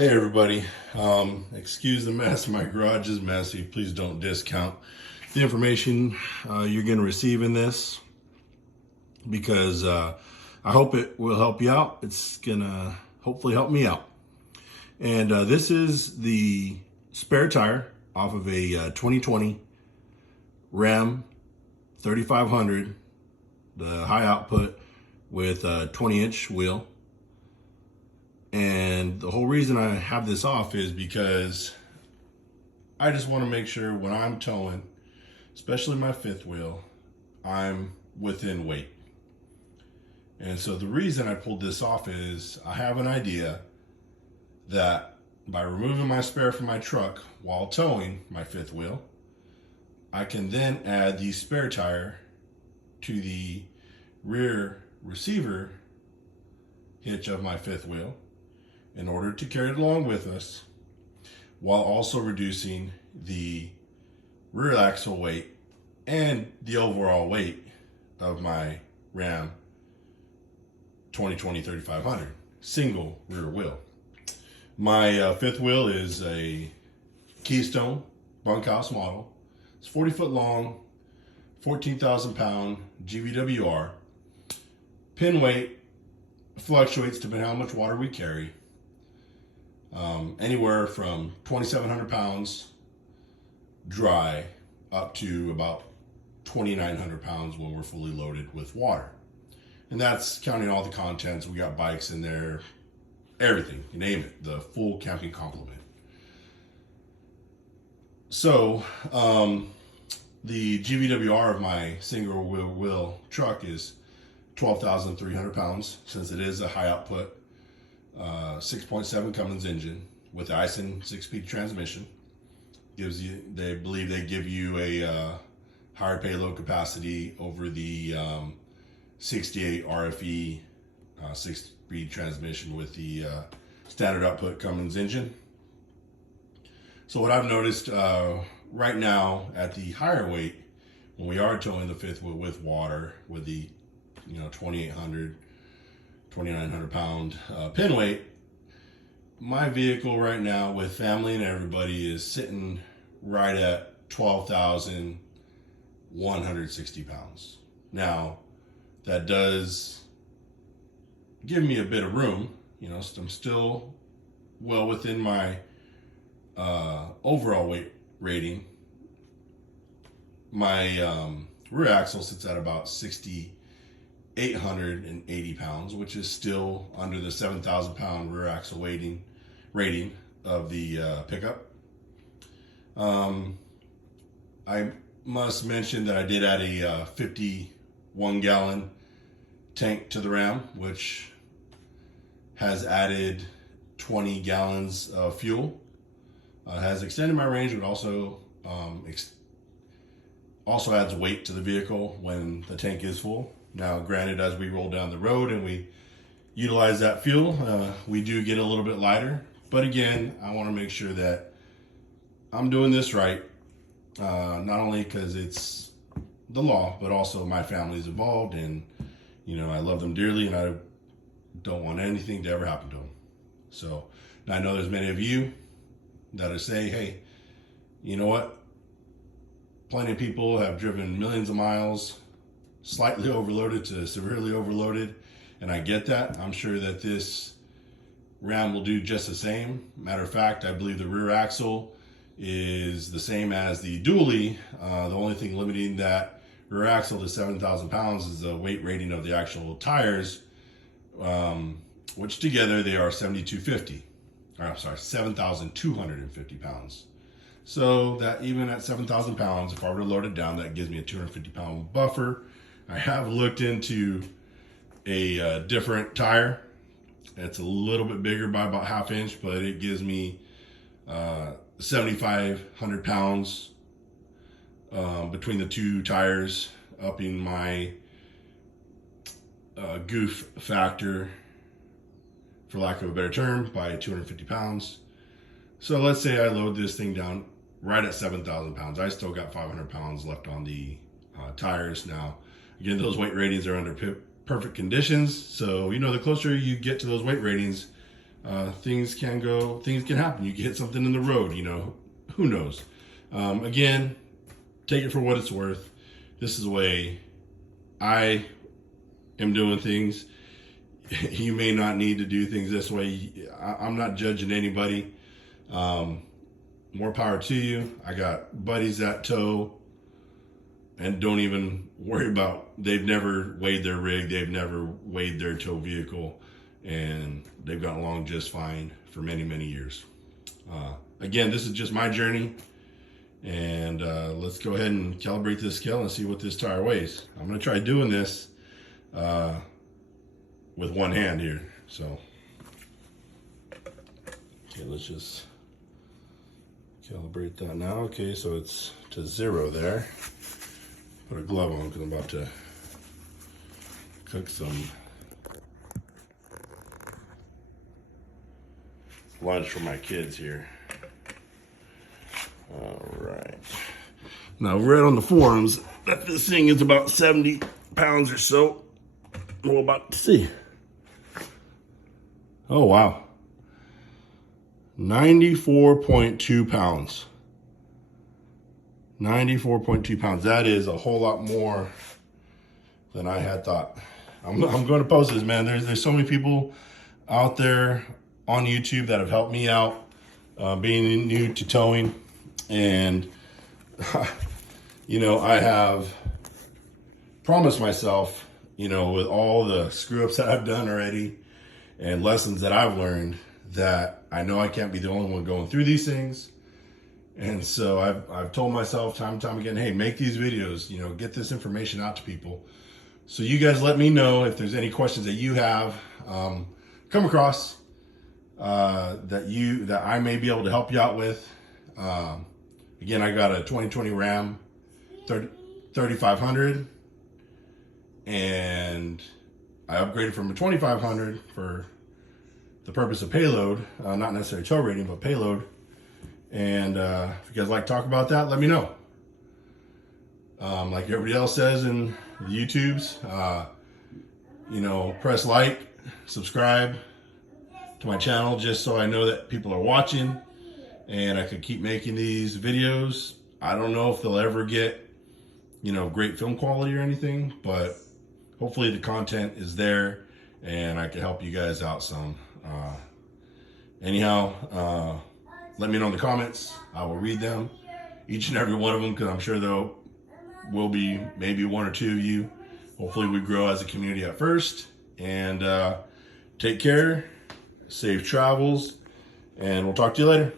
Hey everybody, excuse the mess. My garage is messy. Please don't discount the information you're going to receive in this because I hope it will help you out. It's going to hopefully help me out. And this is the spare tire off of a 2020 Ram 3500, the high output with a 20-inch wheel. And the whole reason I have this off is because I just want to make sure when I'm towing, especially my fifth wheel, I'm within weight. And so the reason I pulled this off is I have an idea that by removing my spare from my truck while towing my fifth wheel, I can then add the spare tire to the rear receiver hitch of my fifth wheel in order to carry it along with us, while also reducing the rear axle weight and the overall weight of my Ram 2020 3500 single rear wheel. My fifth wheel is a Keystone bunkhouse model. It's 40 foot long, 14,000 pound GVWR. Pin weight fluctuates depending on how much water we carry. Anywhere from 2,700 pounds dry up to about 2,900 pounds when we're fully loaded with water. And that's counting all the contents. We got bikes in there, everything, you name it, the full camping complement. So the GVWR of my single wheel truck is 12,300 pounds, since it is a high output 6.7 Cummins engine with the Ison 6-speed transmission. They believe they give you a higher payload capacity over the 68 RFE 6-speed transmission with the standard output Cummins engine. So what I've noticed right now at the higher weight, when we are towing the fifth wheel with water, with the 2,800 2,900 pound pin weight, my vehicle right now with family and everybody is sitting right at 12,160 pounds. Now, that does give me a bit of room. So I'm still well within my overall weight rating. My rear axle sits at about 6,880 pounds, which is still under the 7,000 pound rear axle rating of the pickup. I must mention that I did add a 51 gallon tank to the Ram, which has added 20 gallons of fuel. Has extended my range, but also adds weight to the vehicle when the tank is full. Now, granted, as we roll down the road and we utilize that fuel, we do get a little bit lighter. But again, I want to make sure that I'm doing this right, not only because it's the law, but also my family's involved, and I love them dearly, and I don't want anything to ever happen to them. So, and I know there's many of you that are saying, hey, you know what? Plenty of people have driven millions of miles, slightly overloaded to severely overloaded, and I get that. I'm sure that this Ram will do just the same. Matter of fact, I believe the rear axle is the same as the dually. The only thing limiting that rear axle to 7,000 pounds is the weight rating of the actual tires, which together they are 7,250 pounds. So that even at 7,000 pounds, if I were to load it down, that gives me a 250 pound buffer. I have looked into a different tire. It's a little bit bigger by about ½ inch, but it gives me 7,500 pounds between the two tires, upping my goof factor, for lack of a better term, by 250 pounds. So let's say I load this thing down right at 7,000 pounds. I still got 500 pounds left on the tires. Now, again, those weight ratings are under perfect conditions. So, the closer you get to those weight ratings, things can happen. You get something in the road, who knows? Again, take it for what it's worth. This is the way I am doing things. You may not need to do things this way. I'm not judging anybody. More power to you. I got buddies that tow and don't even worry about, they've never weighed their rig, they've never weighed their tow vehicle, and they've gotten along just fine for many, many years. Again, this is just my journey, and let's go ahead and calibrate this scale and see what this tire weighs. I'm gonna try doing this with one hand here. So, okay, let's just calibrate that now. Okay, so it's to 0 there. Put a glove on because I'm about to cook some lunch for my kids here. All right. Now, I read on the forums that this thing is about 70 pounds or so. We're about to see. Oh, wow. 94.2 pounds. 94.2 pounds. That is a whole lot more than I had thought. I'm going to post this, man. There's so many people out there on YouTube that have helped me out being new to towing. And, I have promised myself, with all the screw ups that I've done already and lessons that I've learned, that I know I can't be the only one going through these things. And so I've told myself time and time again, hey, make these videos, get this information out to people. So you guys let me know if there's any questions that you have come across that I may be able to help you out with. Again, I got a 2020 Ram 3500, and I upgraded from a 2500 for the purpose of payload, not necessarily tow rating, but payload. And if you guys like to talk about that, let me know. Like everybody else says in the YouTubes, press like, subscribe to my channel just so I know that people are watching and I could keep making these videos. I don't know if they'll ever get, great film quality or anything, but hopefully the content is there and I can help you guys out some. Anyhow, let me know in the comments. I will read them, each and every one of them, because I'm sure there will be maybe one or two of you. Hopefully we grow as a community at first. And take care, safe travels, and we'll talk to you later.